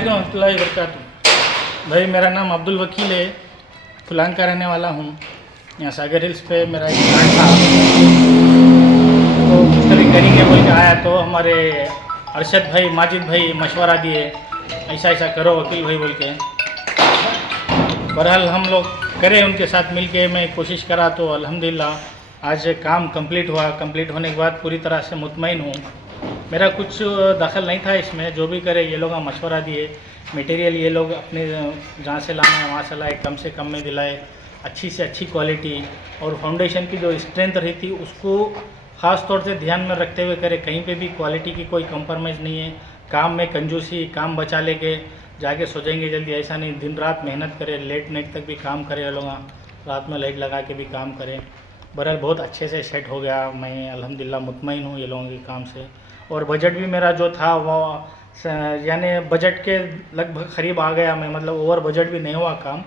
वालेकुम अस्सलाम वरकatuh। भाई मेरा नाम अब्दुल वकील है, फुलांग का रहने वाला हूँ। यहाँ सागर हिल्स पे मेरा एक प्लाट था, तो मिस्त्री करेंगे बोल के आया, तो हमारे अरशद भाई माजिद भाई मशवरा दिए ऐसा ऐसा करो वकील भाई बोल के। बहरहाल हम लोग करे, उनके साथ मिल के मैं कोशिश करा, तो अल्हम्दुलिल्लाह आज काम कंप्लीट हुआ। कंप्लीट होने के बाद पूरी तरह से मुतमईन हूँ। मेरा कुछ दखल नहीं था इसमें, जो भी करे ये लोग मशवरा दिए। मटेरियल ये लोग अपने जहाँ से लाना है वहाँ से लाए, कम से कम में दिलाए, अच्छी से अच्छी क्वालिटी, और फाउंडेशन की जो स्ट्रेंथ रही थी उसको ख़ास तौर से ध्यान में रखते हुए करे। कहीं पे भी क्वालिटी की कोई कंप्रोमाइज़ नहीं है। काम में कंजूसी, काम बचा लेके जाके सोचेंगे जल्दी, ऐसा नहीं। दिन रात मेहनत करें, लेट नाइट तक भी काम करें ये लोग, रात में लाइट लगा के भी काम करें। बहरहाल बहुत अच्छे से सेट हो गया। मैं अल्हम्दुलिल्लाह मुतमईन हूँ ये लोगों के काम से। और बजट भी मेरा जो था वो यानी बजट के लगभग करीब आ गया मैं, मतलब ओवर बजट भी नहीं हुआ काम।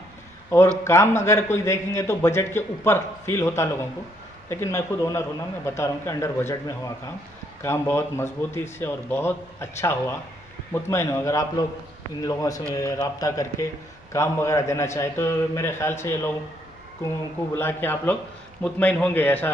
और काम अगर कोई देखेंगे तो बजट के ऊपर फील होता लोगों को, लेकिन मैं खुद ओनर हूँ ना, मैं बता रहा हूँ कि अंडर बजट में हुआ काम। काम बहुत मजबूती से और बहुत अच्छा हुआ। मुतमईन हो। अगर आप लोग इन लोगों से रब्ता करके काम वगैरह देना चाहे तो मेरे ख्याल से ये लोग को बुला के आप लोग मुतमईन होंगे। ऐसा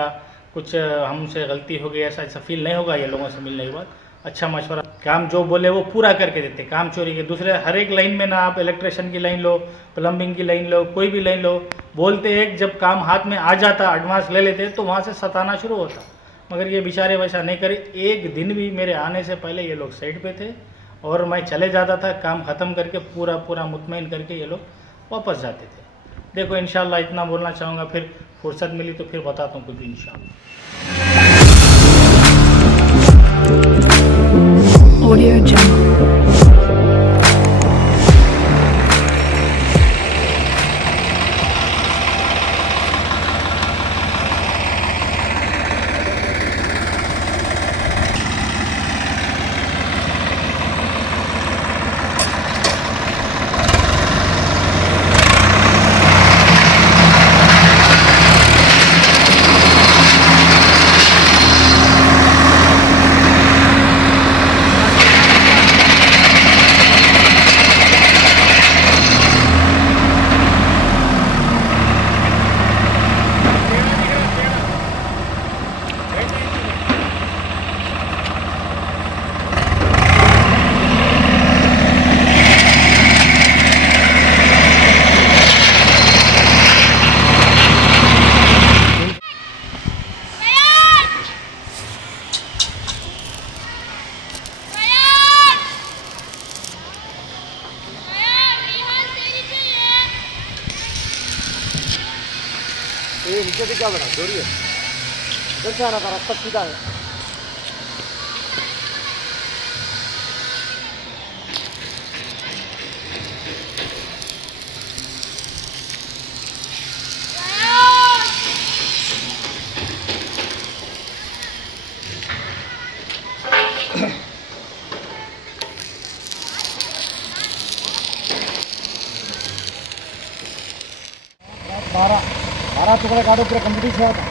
कुछ हमसे गलती हो गई ऐसा फील नहीं होगा ये लोगों से मिलने के बाद। अच्छा मशवरा, काम जो बोले वो पूरा करके देते, काम चोरी के। दूसरे हर एक लाइन में ना, आप इलेक्ट्रिशियन की लाइन लो, प्लम्बिंग की लाइन लो, कोई भी लाइन लो, बोलते एक जब काम हाथ में आ जाता एडवांस ले लेते तो वहाँ से सताना शुरू होता। मगर ये बेचारे वैसा नहीं करे। एक दिन भी मेरे आने से पहले ये लोग साइड पे थे और मैं चले जाता था, काम ख़त्म करके पूरा मुतमईन करके ये लोग वापस जाते थे। देखो इंशाल्लाह इतना बोलना चाहूँगा, फिर फुर्सत मिली तो फिर बताता हूँ कुछ भी इंशाल्लाह। Audio Jungle। ये नीचे से क्या बना चोरी है? इधर से आना था, रास्ता सीधा है। बारह टुकड़े काटो, पूरा कंप्लीट हुआ था।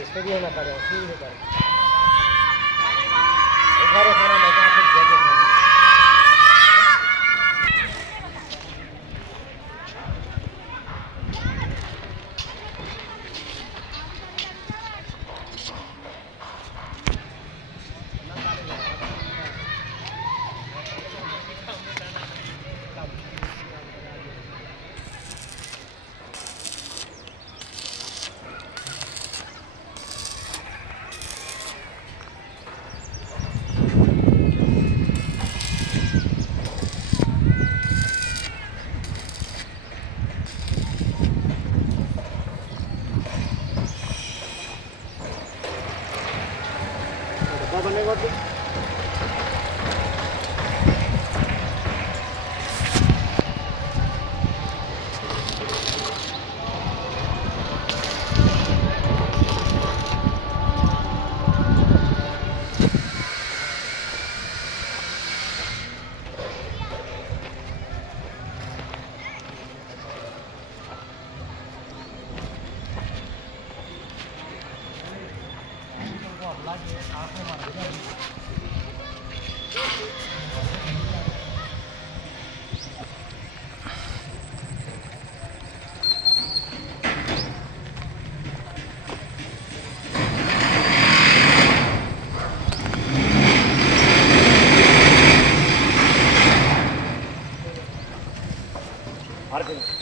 इसमें भी होना पड़ेगा, उसमें भी होगा। सारे खाना मैं कहाँ से जगह बनेगा तो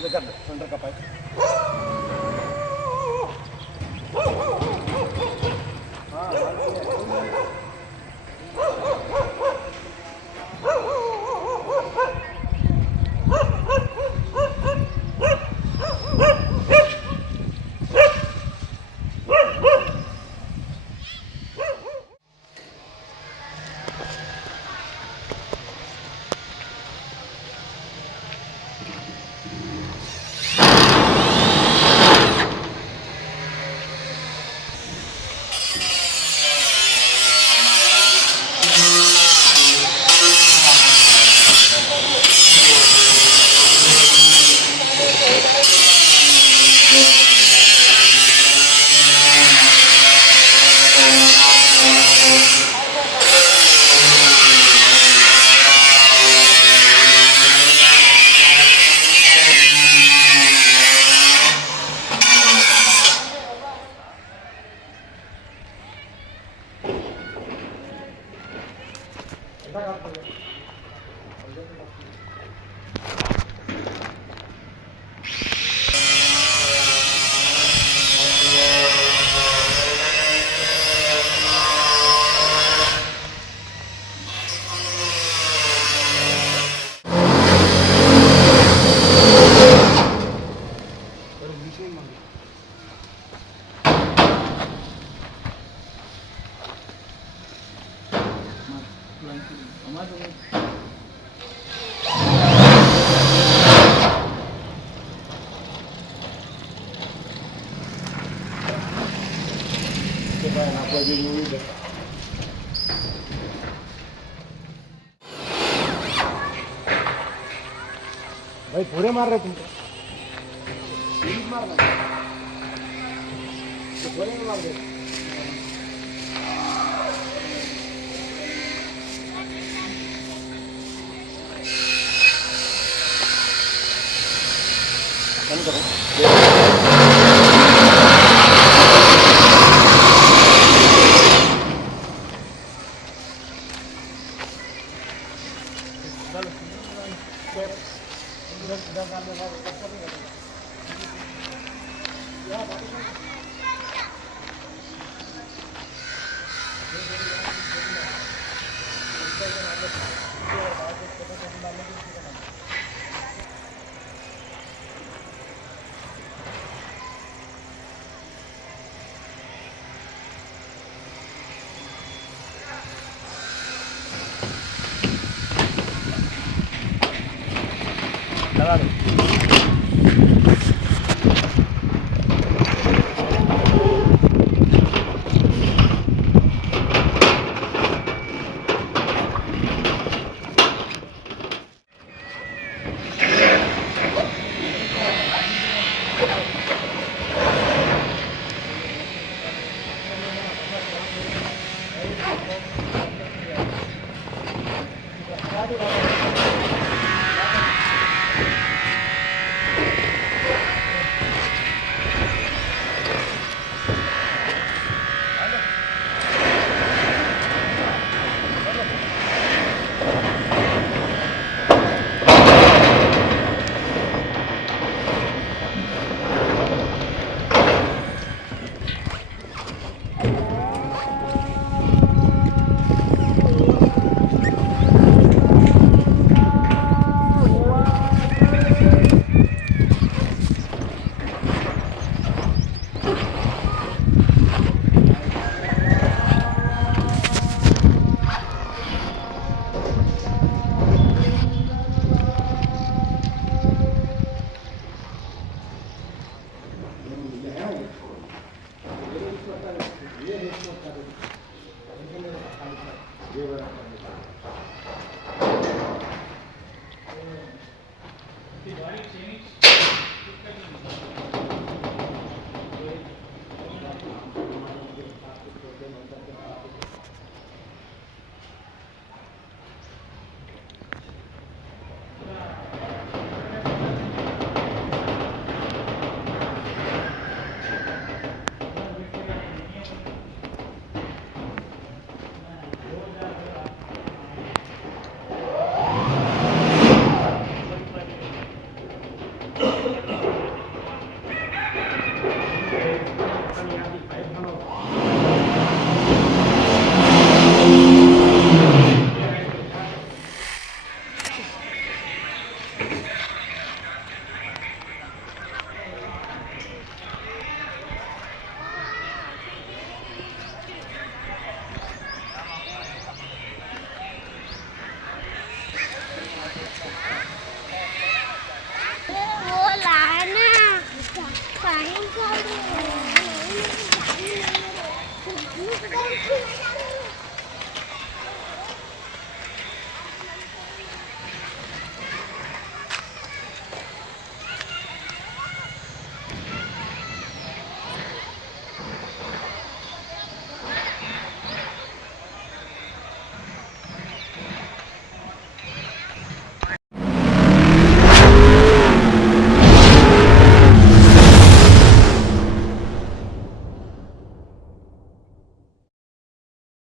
ये कर दो अंदर का पाइप। हाँ भाई पुढे मार रे तुमको मार पुढे मार दे बंद करो लगा दो Thank you.